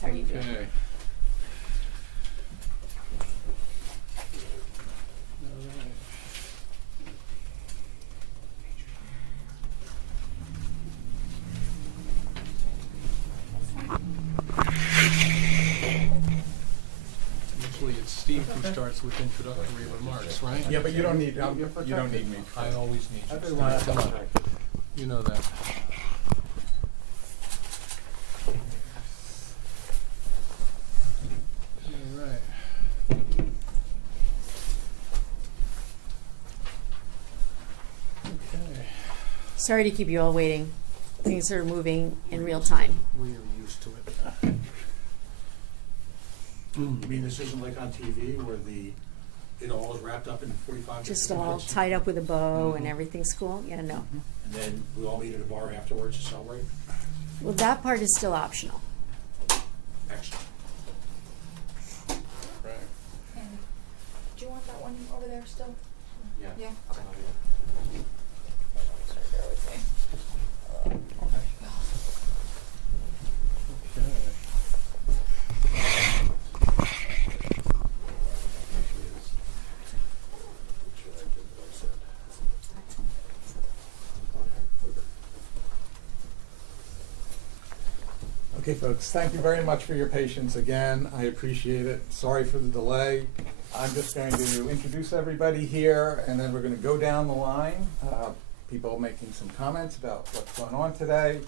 How are you doing? Okay. Usually it's Steve who starts with introductory remarks, right? Yeah, but you don't need, you don't need me. I always need you. Everyone- Come on. You know that. All right. Okay. Sorry to keep you all waiting. Things are moving in real time. We are used to it. You mean this isn't like on TV where it all is wrapped up in 45 Just different all minutes? tied up with a bow and everything's cool? Yeah, no. And then we all meet at a bar afterwards to celebrate? Well, that part is still optional. Excellent. Right. And do you want that one over there still? Yeah. Yeah. Okay. Sorry, bear with me. Okay, folks, thank you very much for your patience again. I appreciate it. Sorry for the delay. I'm just going to introduce everybody here, and then we're going to go down the line. People making some comments about what's going on today,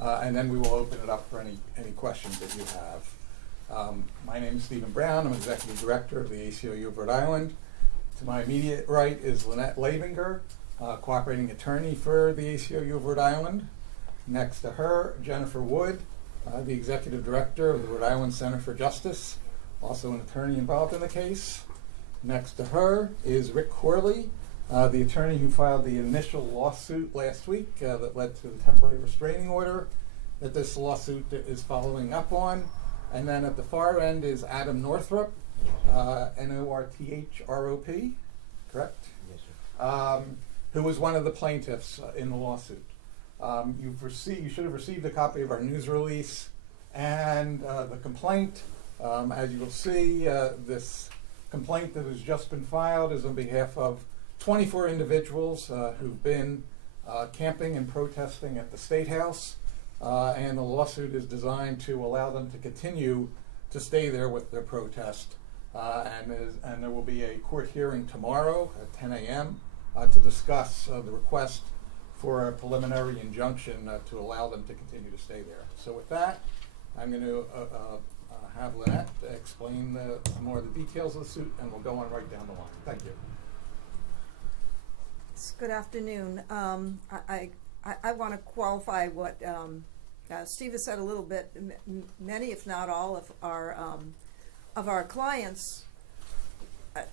and then we will open it up for any questions that you have. My name is Stephen Brown. I'm Executive Director of the ACLU of Rhode Island. To my immediate right is Lynette Lavinger, Cooperating Attorney for the ACLU of Rhode Island. Next to her, Jennifer Wood, the Executive Director of the Rhode Island Center for Justice, also an attorney involved in the case. Next to her is Rick Corley, the attorney who filed the initial lawsuit last week that led to the temporary restraining order that this lawsuit is following up on. And then at the far end is Adam Northrop, Northrop, correct? Yes, sir. Who was one of the plaintiffs in the lawsuit. You should have received a copy of our news release and the complaint. As you will see, this complaint that has just been filed is on behalf of 24 individuals who've been camping and protesting at the State House, and the lawsuit is designed to allow them to continue to stay there with their protest. And there will be a court hearing tomorrow at 10 a.m. To discuss the request for a preliminary injunction to allow them to continue to stay there. So with that, I'm going to have Lynette explain some more of the details of the suit, and we'll go on right down the line. Thank you. Good afternoon. I want to qualify what Steve has said a little bit. Many, if not all, of our clients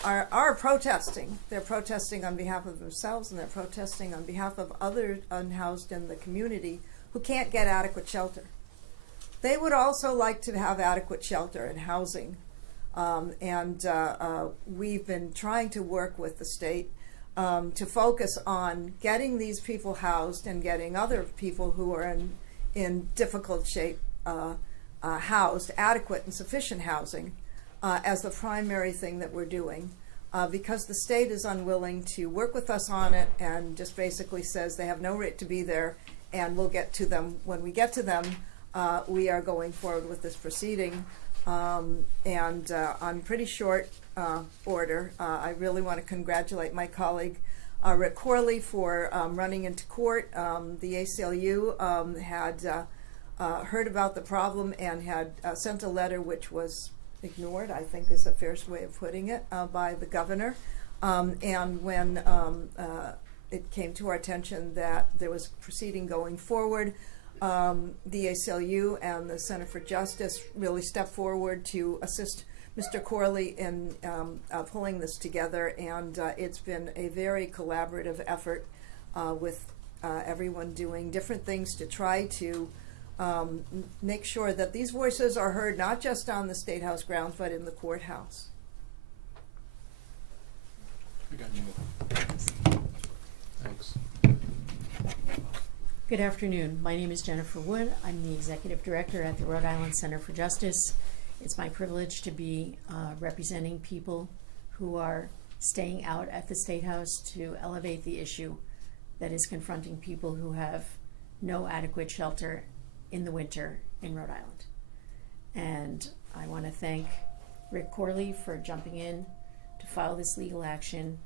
are protesting. They're protesting on behalf of themselves, and they're protesting on behalf of others unhoused in the community who can't get adequate shelter. They would also like to have adequate shelter and housing, and we've been trying to work with the state to focus on getting these people housed and getting other people who are in difficult shape housed, adequate and sufficient housing as the primary thing that we're doing, because the state is unwilling to work with us on it and just basically says they have no right to be there and we'll get to them when we get to them. We are going forward with this proceeding, and on pretty short order. I really want to congratulate my colleague Rick Corley for running into court. The ACLU had heard about the problem and had sent a letter which was ignored, I think is a fair way of putting it, by the governor. And when it came to our attention that there was a proceeding going forward, the ACLU and the Center for Justice really stepped forward to assist Mr. Corley in pulling this together, and it's been a very collaborative effort with everyone doing different things to try to make sure that these voices are heard not just on the State House grounds but in the courthouse. We got you. Thanks. Good afternoon. My name is Jennifer Wood. I'm the Executive Director at the Rhode Island Center for Justice. It's my privilege to be representing people who are staying out at the State House to elevate the issue that is confronting people who have no adequate shelter in the winter in Rhode Island. And I want to thank Rick Corley for jumping in to file this legal action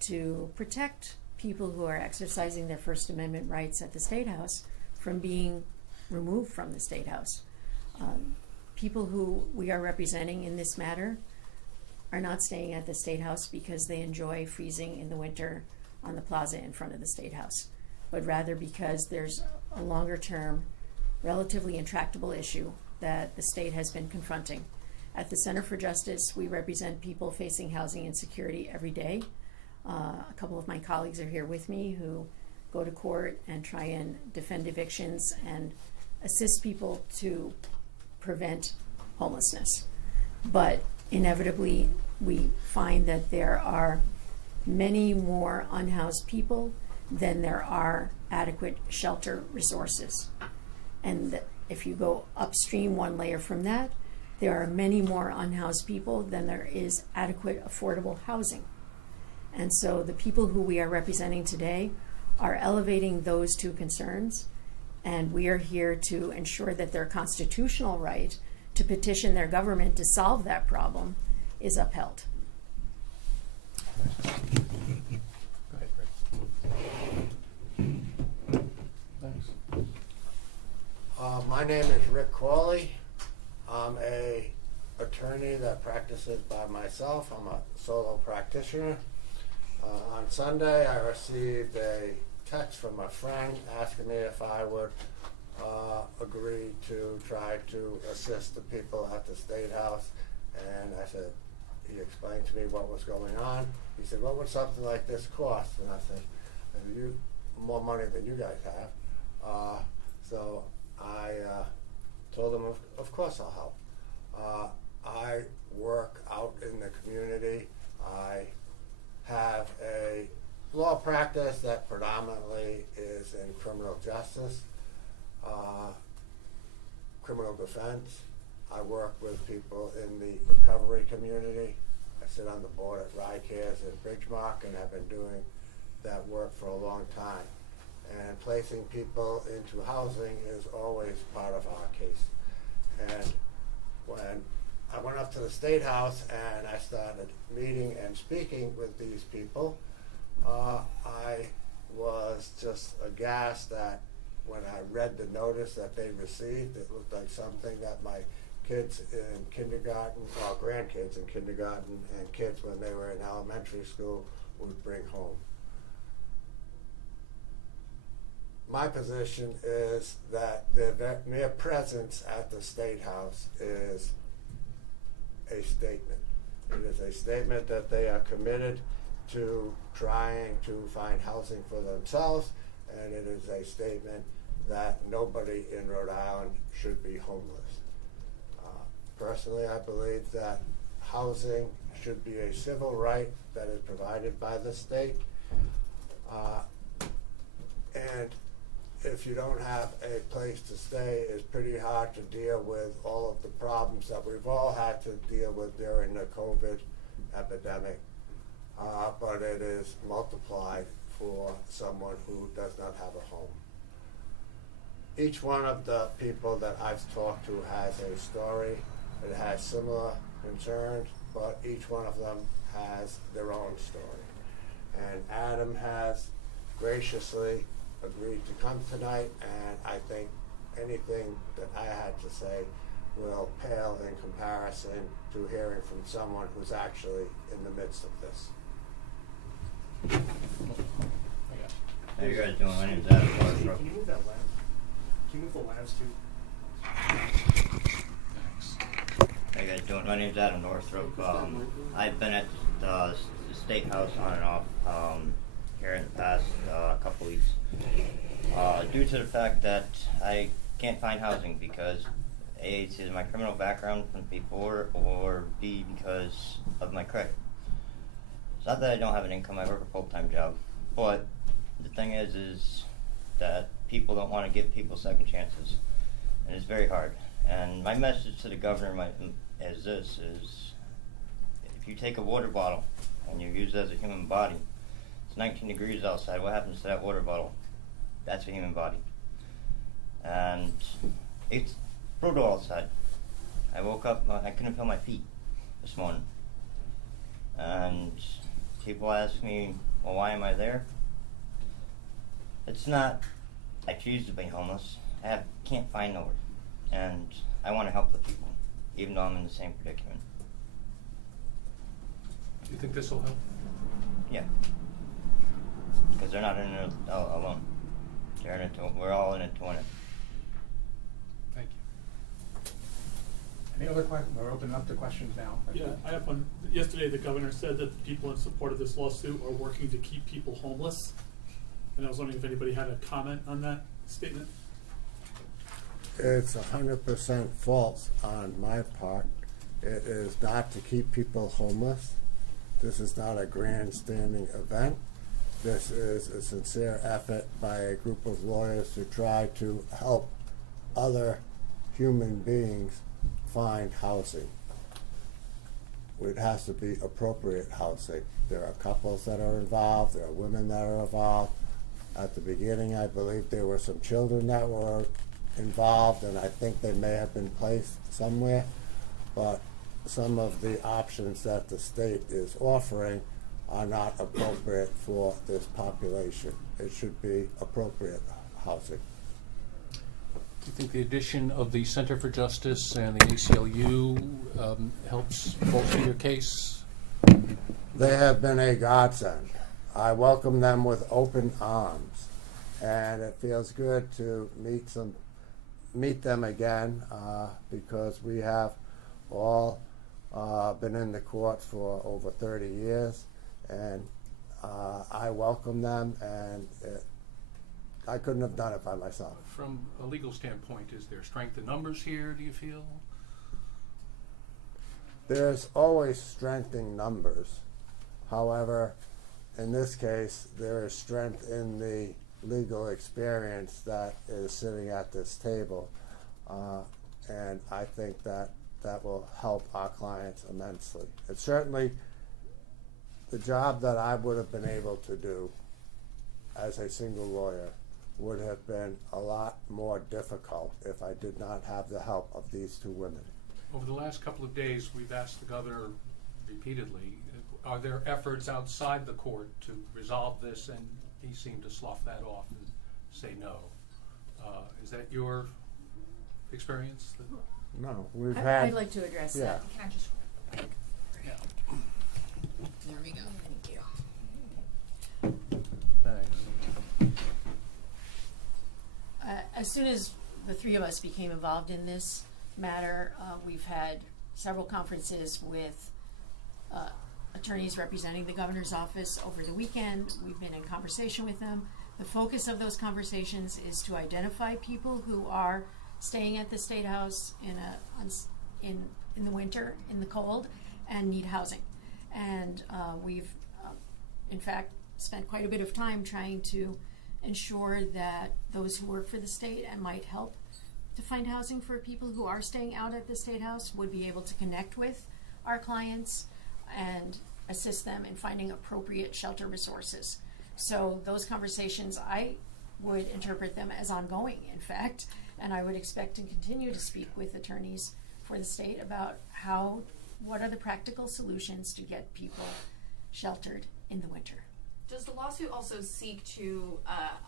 to protect people who are exercising their First Amendment rights at the State House from being removed from the State House. People who we are representing in this matter are not staying at the State House because they enjoy freezing in the winter on the plaza in front of the State House, but rather because there's a longer-term, relatively intractable issue that the state has been confronting. At the Center for Justice, we represent people facing housing insecurity every day. A couple of my colleagues are here with me who go to court and try and defend evictions and assist people to prevent homelessness. But inevitably, we find that there are many more unhoused people than there are adequate shelter resources. And that if you go upstream one layer from that, there are many more unhoused people than there is adequate affordable housing. And so the people who we are representing today are elevating those two concerns, and we are here to ensure that their constitutional right to petition their government to solve that problem is upheld. Go ahead, Rick. Thanks. My name is Rick Corley. I'm a attorney that practices by myself. I'm a solo practitioner. On Sunday, I received a text from a friend asking me if I would agree to try to assist the people at the State House. And I said, he explained to me what was going on. He said, what would something like this cost? And I said, you more money than you guys have. So I told him, of course I'll help. I work out in the community. I have a law practice that predominantly is in criminal justice, criminal defense. I work with people in the recovery community. I sit on the board at RICARES in Bridgemark and have been doing that work for a long time. And placing people into housing is always part of our case. And when I went up to the State House and I started meeting and speaking with these people, I was just aghast that when I read the notice that they received, it looked like something that my kids in kindergarten, or grandkids in kindergarten, and kids when they were in elementary school would bring home. My position is that the mere presence at the State House is a statement. It is a statement that they are committed to trying to find housing for themselves, and it is a statement that nobody in Rhode Island should be homeless. Personally, I believe that housing should be a civil right that is provided by the state. And if you don't have a place to stay, it's pretty hard to deal with all of the problems that we've all had to deal with during the COVID epidemic. But it is multiplied for someone who does not have a home. Each one of the people that I've talked to has a story. It has similar concerns, but each one of them has their own story. And Adam has graciously agreed to come tonight, and I think anything that I had to say will pale in comparison to hearing from someone who's actually in the midst of this. How you guys doing? My name's Adam Northrop. Can you move that lamp? Can you move the lamps too? Thanks. How you guys doing? My name's Adam Northrop. I've been at the State House on and off here in the past couple weeks due to the fact that I can't find housing because A, it's either my criminal background from before, or B, because of my credit. It's not that I don't have an income, I work a full-time job, but the thing is that people don't want to give people second chances, and it's very hard. And my message to the governor is this: if you take a water bottle and you use it as a human body, it's 19 degrees outside. What happens to that water bottle? That's a human body, and it's brutal outside. I woke up, I couldn't feel my feet this morning, and people ask me, well, why am I there? It's not, I choose to be homeless. I can't find nowhere, and I want to help the people, even though I'm in the same predicament. Do you think this will help? Yeah, because they're not in it alone. They're in it we're all in it to win it. Thank you. Any other questions? We're opening up to questions now. Yeah, I have one. Yesterday, the governor said that the people in support of this lawsuit are working to keep people homeless. And I was wondering if anybody had a comment on that statement. It's 100% false on my part. It is not to keep people homeless. This is not a grandstanding event. This is a sincere effort by a group of lawyers to try to help other human beings find housing. It has to be appropriate housing. There are couples that are involved, there are women that are involved. At the beginning, I believe there were some children that were involved, and I think they may have been placed somewhere, but some of the options that the state is offering are not appropriate for this population. It should be appropriate housing. Do you think the addition of the Center for Justice and the ACLU helps bolster your case? They have been a godsend. I welcome them with open arms, and it feels good to meet them again because we have all been in the court for over 30 years, and I welcome them, and I couldn't have done it by myself. From a legal standpoint, is there strength in numbers here, do you feel? There's always strength in numbers. However, in this case, there is strength in the legal experience that is sitting at this table, and I think that will help our clients immensely. It's certainly the job that I would have been able to do as a single lawyer would have been a lot more difficult if I did not have the help of these two women. Over the last couple of days, we've asked the governor repeatedly, are there efforts outside the court to resolve this? And he seemed to slough that off and say no. Is that your experience? No, we've I'd like to address yeah. that. Can I just? Yeah. There we go. Thank you. Thanks. As soon as the three of us became involved in this matter, we've had several conferences with attorneys representing the governor's office over the weekend. We've been in conversation with them. The focus of those conversations is to identify people who are staying at the State House in the winter, in the cold, and need housing. And we've, in fact, spent quite a bit of time trying to ensure that those who work for the state and might help to find housing for people who are staying out at the State House would be able to connect with our clients and assist them in finding appropriate shelter resources. So those conversations, I would interpret them as ongoing, in fact, and I would expect to continue to speak with attorneys for the state about what are the practical solutions to get people sheltered in the winter. Does the lawsuit also seek to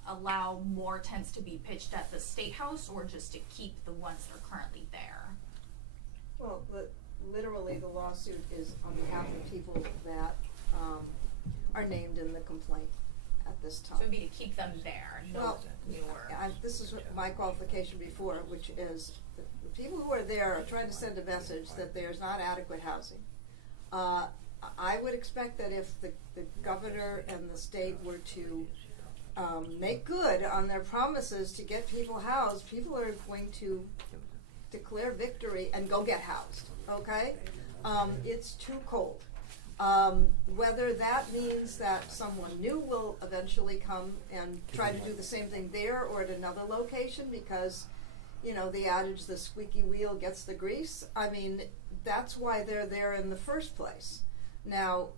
allow more tents to be pitched at the State House, or just to keep the ones that are currently there? Well, literally, the lawsuit is on behalf of people that are named in the complaint at this time. So it would be to keep them there, no newer. This is my qualification before, which is the people who are there are trying to send a message that there's not adequate housing. I would expect that if the governor and the state were to make good on their promises to get people housed, people are going to declare victory and go get housed, okay? It's too cold. Whether that means that someone new will eventually come and try to do the same thing there or at another location, because, you know, the adage, the squeaky wheel gets the grease. I mean, that's why they're there in the first place. Now,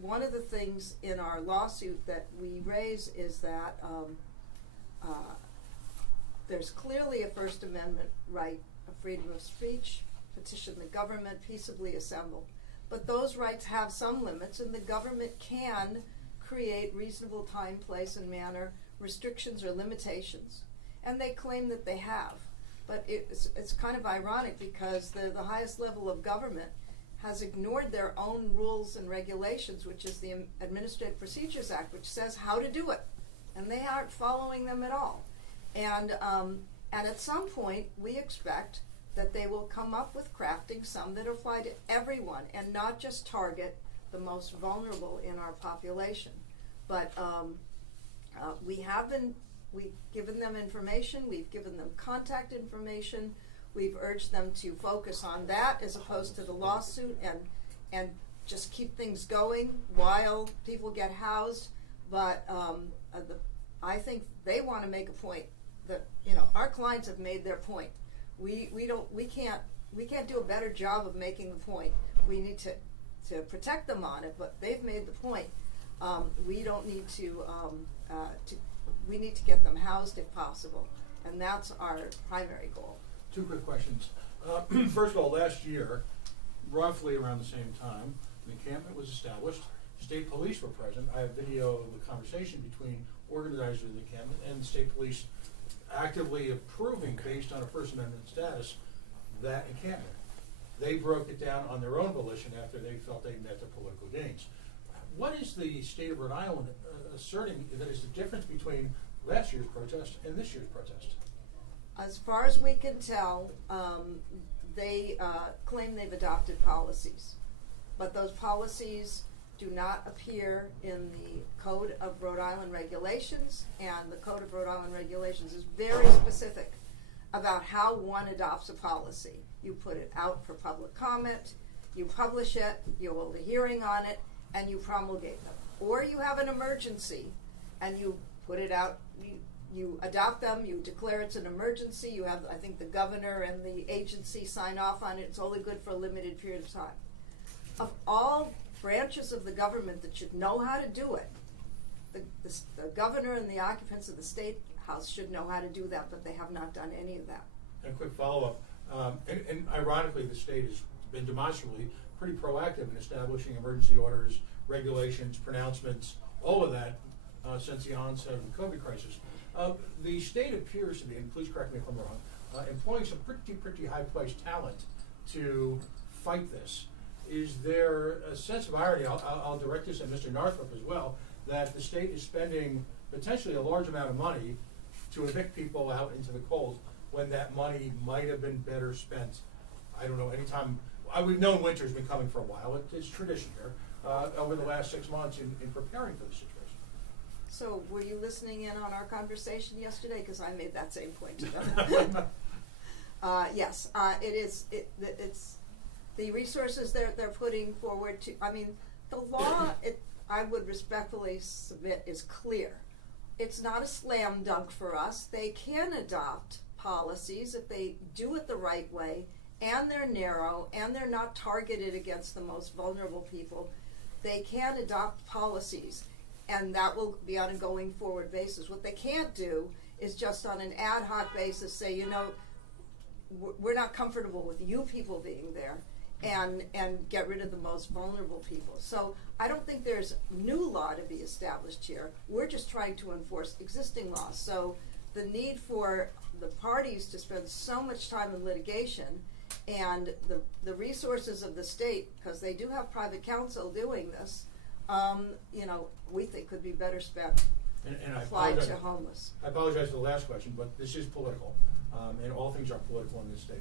one of the things in our lawsuit that we raise is that there's clearly a First Amendment right of freedom of speech, petition the government, peaceably assemble. But those rights have some limits, and the government can create reasonable time, place, and manner restrictions or limitations. And they claim that they have. But it's kind of ironic, because the highest level of government has ignored their own rules and regulations, which is the Administrative Procedures Act, which says how to do it. And they aren't following them at all. And at some point, we expect that they will come up with crafting some that apply to everyone and not just target the most vulnerable in our population. But we've given them information, we've given them contact information, we've urged them to focus on that as opposed to the lawsuit and just keep things going while people get housed. But I think they want to make a point that, you know, our clients have made their point. We can't do a better job of making the point. We need to protect them on it, but they've made the point. We don't need we need to get them housed if possible, and that's our primary goal. Two quick questions. First of all, last year, roughly around the same time, the encampment was established. State police were present. I have video of the conversation between organizers of the encampment and the state police actively approving, based on a First Amendment status, that encampment. They broke it down on their own volition after they felt they met the political gains. What is the state of Rhode Island asserting that is the difference between last year's protest and this year's protest? As far as we can tell, they claim they've adopted policies, but those policies do not appear in the Code of Rhode Island Regulations, and the Code of Rhode Island Regulations is very specific about how one adopts a policy. You put it out for public comment, you publish it, you hold a hearing on it, and you promulgate them. Or you have an emergency and you put it out, you adopt them, you declare it's an emergency, you have, I think, the governor and the agency sign off on it, it's only good for a limited period of time. Of all branches of the government that should know how to do it, the governor and the occupants of the State House should know how to do that, but they have not done any of that. And a quick follow-up, and ironically, the state has been demonstrably pretty proactive in establishing emergency orders, regulations, pronouncements, all of that since the onset of the COVID crisis. The state appears to be, and please correct me if I'm wrong, employing some pretty high-priced talent to fight this. Is there a sense of irony, I'll direct this at Mr. Northrop as well, that the state is spending potentially a large amount of money to evict people out into the cold when that money might have been better spent, I don't know, anytime. We've known winter's been coming for a while. It's tradition here, over the last 6 months in preparing for the situation. So were you listening in on our conversation yesterday? Because I made that same point to them. Yes, it's the resources they're putting forward to, I mean, the law, I would respectfully submit, is clear. It's not a slam dunk for us. They can adopt policies if they do it the right way, and they're narrow, and they're not targeted against the most vulnerable people. They can adopt policies, and that will be on a going forward basis. What they can't do is just on an ad hoc basis say, you know, we're not comfortable with you people being there, and get rid of the most vulnerable people. So I don't think there's new law to be established here. We're just trying to enforce existing laws. So the need for the parties to spend so much time in litigation and the resources of the state, because they do have private counsel doing this, you know, we think could be better spent And applied to homeless. I apologize for the last question, but this is political, and all things are political in this state.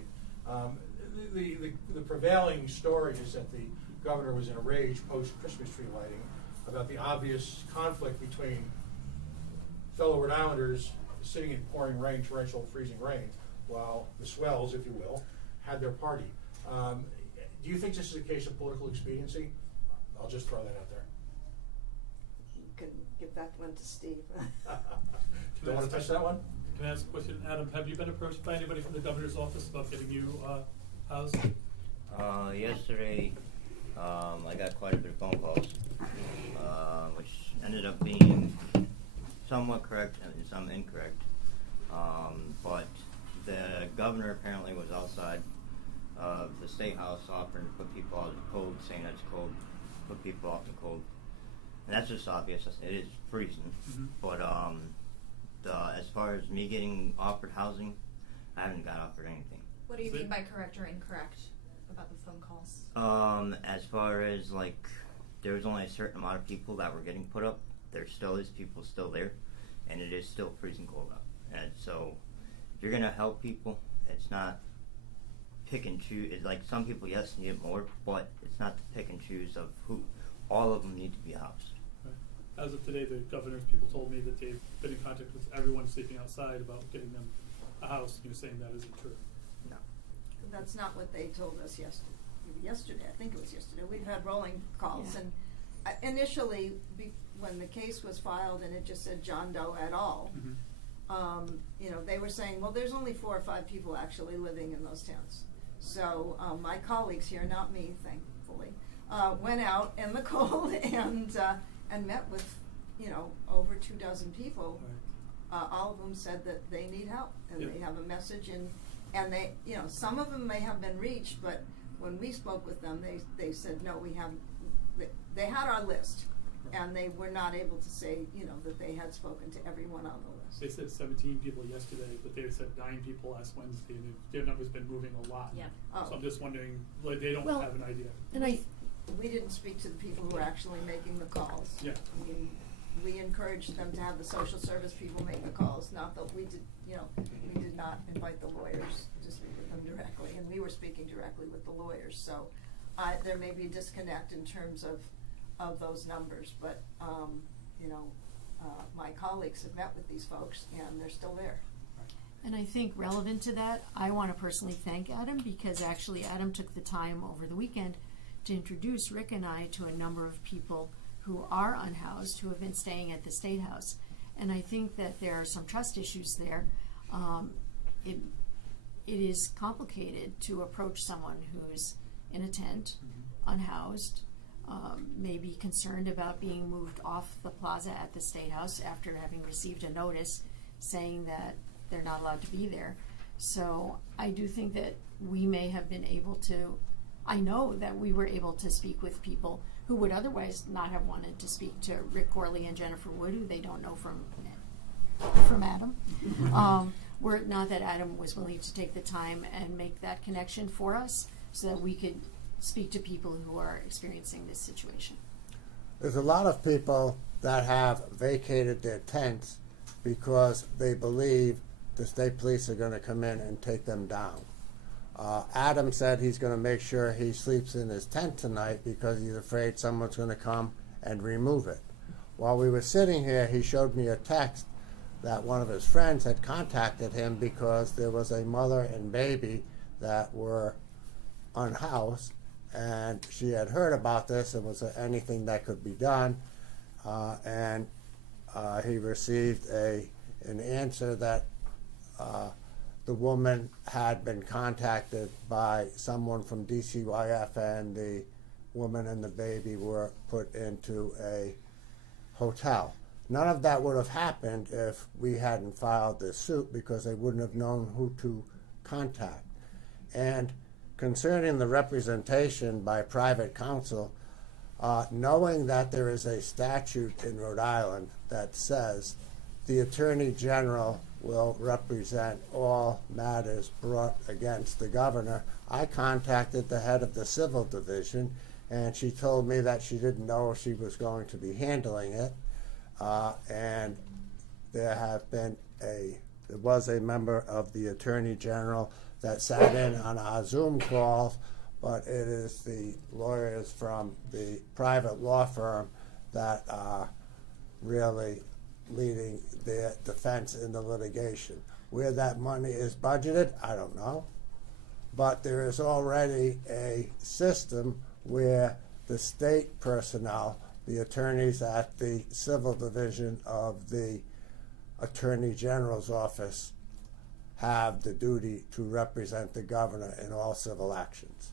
The prevailing story is that the governor was in a rage post-Christmas tree lighting about the obvious conflict between fellow Rhode Islanders sitting in pouring rain, torrential freezing rain, while the swells, if you will, had their party. Do you think this is a case of political expediency? I'll just throw that out there. You can give that one to Steve. Don't want to touch that one? Can I ask a question? Adam, have you been approached by anybody from the governor's office about getting you housed? Yesterday, I got quite a bit of phone calls, which ended up being somewhat correct and some incorrect. But the governor apparently was outside of the State House offering to put people out of the cold, saying that's cold, put people out in the cold. And that's just obvious. It is freezing. Mhm. But as far as me getting offered housing, I haven't got offered anything. What do you mean by correct or incorrect about the phone calls? As far as like, there was only a certain amount of people that were getting put up. There still is people still there, and it is still freezing cold out. And so, if you're gonna help people, it's not pick and choose. It's like some people, yes, need more, but it's not the pick and choose of who. All of them need to be housed. Right. As of today, the governor's people told me that they've been in contact with everyone sleeping outside about getting them a house. You're saying that isn't true. No. That's not what they told us yesterday. I think it was yesterday. We've had rolling calls, Yeah. and initially, when the case was filed and it just said John Doe et al., they were saying, well, there's only 4 or 5 people actually living in those tents. So my colleagues here, not me, thankfully, went out in the cold and met with, over 24 people. Right. All of them said that they need help and Yep. they have a message, and they, some of them may have been reached, but when we spoke with them, they said, no, we haven't. They had our list, and they were not able to say, that they had spoken to everyone on the list. They said 17 people yesterday, but they said 9 people last Wednesday, and their number's been moving a lot. Yeah. Oh. So I'm just wondering, like, they don't Well, have an idea. And We didn't speak to the people who were actually making the calls. Yeah. We encouraged them to have the social service people make the calls, not that we did, we did not invite the lawyers to speak with them directly, and we were speaking directly with the lawyers, so there may be a disconnect in terms of those numbers, but, my colleagues have met with these folks, and they're still there. And I think relevant to that, I want to personally thank Adam, because actually Adam took the time over the weekend to introduce Rick and I to a number of people who are unhoused, who have been staying at the State House. And I think that there are some trust issues there. It is complicated to approach someone who's in a tent, unhoused, maybe concerned about being moved off the plaza at the State House after having received a notice saying that they're not allowed to be there. So I do think that we may have been able to, I know that we were able to speak with people who would otherwise not have wanted to speak to Rick Corley and Jennifer Wood, who they don't know from Adam. Were it not that Adam was willing to take the time and make that connection for us so that we could speak to people who are experiencing this situation. There's a lot of people that have vacated their tents because they believe the state police are going to come in and take them down. Adam said he's going to make sure he sleeps in his tent tonight because he's afraid someone's going to come and remove it. While we were sitting here, he showed me a text that one of his friends had contacted him because there was a mother and baby that were unhoused, and she had heard about this and was there anything that could be done, and he received an answer that the woman had been contacted by someone from DCYF, and the woman and the baby were put into a hotel. None of that would have happened if we hadn't filed this suit, because they wouldn't have known who to contact. And concerning the representation by private counsel, knowing that there is a statute in Rhode Island that says the Attorney General will represent all matters brought against the governor, I contacted the head of the civil division, and she told me that she didn't know if she was going to be handling it. And there was a member of the Attorney General that sat in on our Zoom calls, but it is the lawyers from the private law firm that are really leading their defense in the litigation. Where that money is budgeted, I don't know. But there is already a system where the state personnel, the attorneys at the civil division of the Attorney General's office, have the duty to represent the governor in all civil actions.